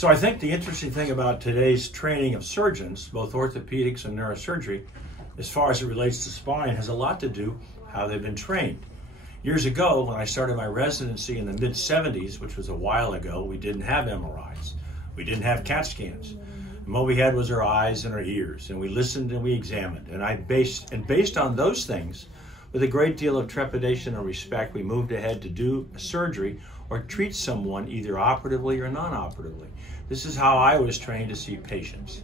So I think the interesting thing about today's training of surgeons, both orthopedics and neurosurgery, as far as it relates to spine, has a lot to do how they've been trained. Years ago, when I started my residency in the mid-70s, which was a while ago, we didn't have MRIs. We didn't have CAT scans. And what we had was our eyes and our ears, and we listened and we examined. And based on those things, with a great deal of trepidation and respect, we moved ahead to do a surgery or treat someone either operatively or non-operatively. This is how I was trained to see patients.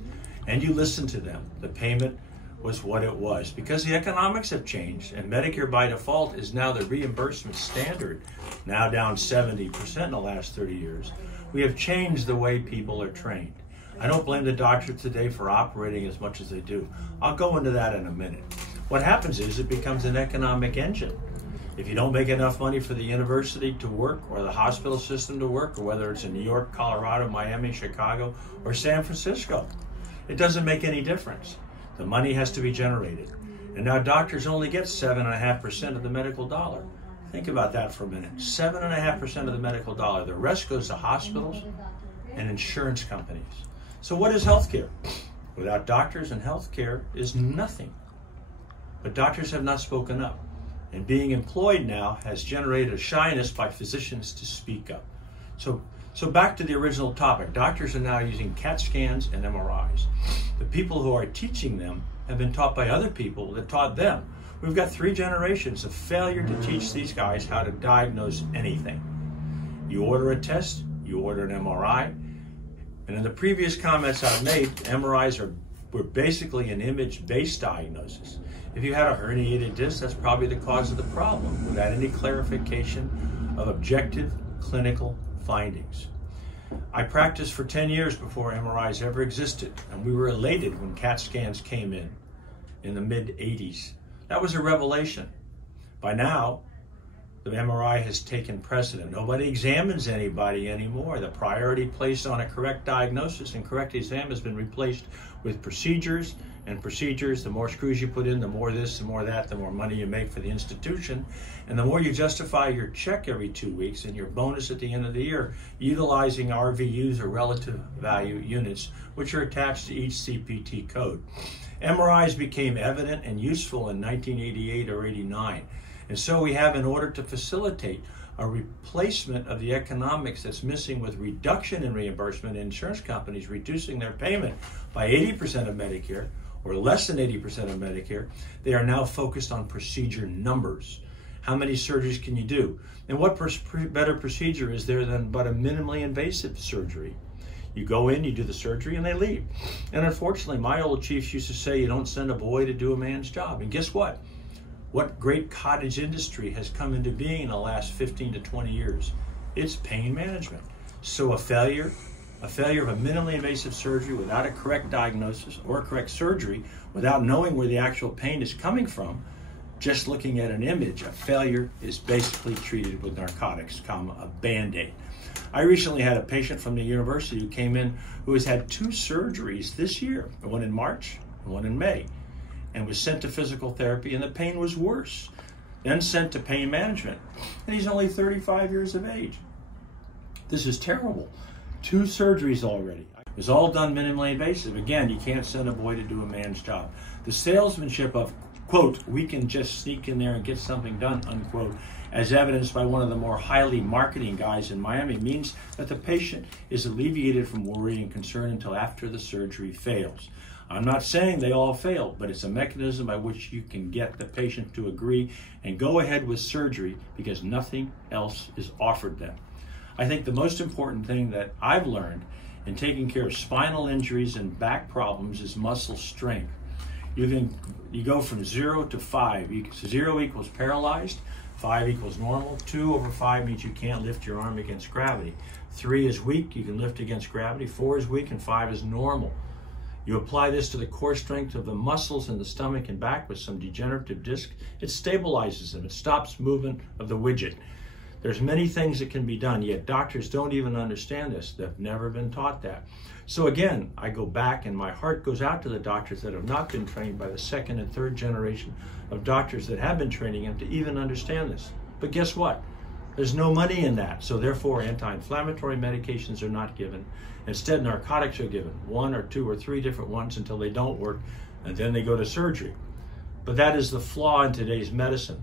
And you listen to them. The payment was what it was. Because the economics have changed, and Medicare by default is now the reimbursement standard, now down 70% in the last 30 years. We have changed the way people are trained. I don't blame the doctors today for operating as much as they do. I'll go into that in a minute. What happens is it becomes an economic engine. If you don't make enough money for the university to work or the hospital system to work, or whether it's in New York, Colorado, Miami, Chicago, or San Francisco, it doesn't make any difference. The money has to be generated. And now doctors only get 7.5% of the medical dollar. Think about that for a minute. 7.5% of the medical dollar. The rest goes to hospitals and insurance companies. So what is healthcare? Without doctors and healthcare is nothing. But doctors have not spoken up. And being employed now has generated a shyness by physicians to speak up. So back to the original topic. Doctors are now using CAT scans and MRIs. The people who are teaching them have been taught by other people that taught them. We've got 3 generations of failure to teach these guys how to diagnose anything. You order a test, you order an MRI, and in the previous comments I've made, MRIs were basically an image-based diagnosis. If you had a herniated disc, that's probably the cause of the problem, without any clarification of objective clinical findings. I practiced for 10 years before MRIs ever existed, and we were elated when CAT scans came in the mid-80s. That was a revelation. By now, the MRI has taken precedent. Nobody examines anybody anymore. The priority placed on a correct diagnosis and correct exam has been replaced with procedures and procedures. The more screws you put in, the more this, the more that, the more money you make for the institution. And the more you justify your check every 2 weeks and your bonus at the end of the year, utilizing RVUs or relative value units, which are attached to each CPT code. MRIs became evident and useful in 1988 or 89. And so we have, in order to facilitate a replacement of the economics that's missing with reduction in reimbursement, insurance companies reducing their payment by 80% of Medicare or less than 80% of Medicare, they are now focused on procedure numbers. How many surgeries can you do? And what better procedure is there than but a minimally invasive surgery? You go in, you do the surgery, and they leave. And unfortunately, my old chiefs used to say you don't send a boy to do a man's job. And guess what? What great cottage industry has come into being in the last 15 to 20 years? It's pain management. So a failure of a minimally invasive surgery without a correct diagnosis or a correct surgery, without knowing where the actual pain is coming from, just looking at an image, a failure is basically treated with narcotics, a Band-Aid. I recently had a patient from the university who came in who has had 2 surgeries this year, one in March and one in May, and was sent to physical therapy, and the pain was worse. Then sent to pain management, and he's only 35 years of age. This is terrible. 2 surgeries already. It was all done minimally invasive. Again, you can't send a boy to do a man's job. The salesmanship of, quote, we can just sneak in there and get something done, unquote, as evidenced by one of the more highly marketing guys in Miami, means that the patient is alleviated from worry and concern until after the surgery fails. I'm not saying they all fail, but it's a mechanism by which you can get the patient to agree and go ahead with surgery because nothing else is offered them. I think the most important thing that I've learned in taking care of spinal injuries and back problems is muscle strength. You go from 0 to 5. 0 equals paralyzed, 5 equals normal, 2 over 5 means you can't lift your arm against gravity. 3 is weak, you can lift against gravity, 4 is weak, and 5 is normal. You apply this to the core strength of the muscles in the stomach and back with some degenerative disc, it stabilizes them, it stops movement of the widget. There's many things that can be done, yet doctors don't even understand this. They've never been taught that. So again, I go back and my heart goes out to the doctors that have not been trained by the 2nd and 3rd generation of doctors that have been training them to even understand this. But guess what? There's no money in that, so therefore anti-inflammatory medications are not given. Instead, narcotics are given, 1 or 2 or 3 different ones until they don't work, and then they go to surgery. But that is the flaw in today's medicine.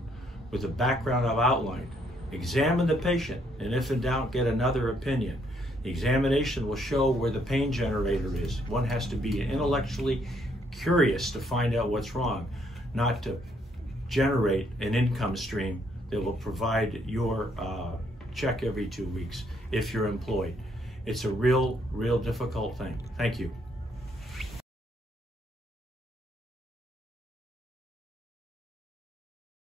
With the background I've outlined, examine the patient, and if in doubt, get another opinion. The examination will show where the pain generator is. One has to be intellectually curious to find out what's wrong, not to generate an income stream that will provide your check every 2 weeks if you're employed. It's a real difficult thing. Thank you.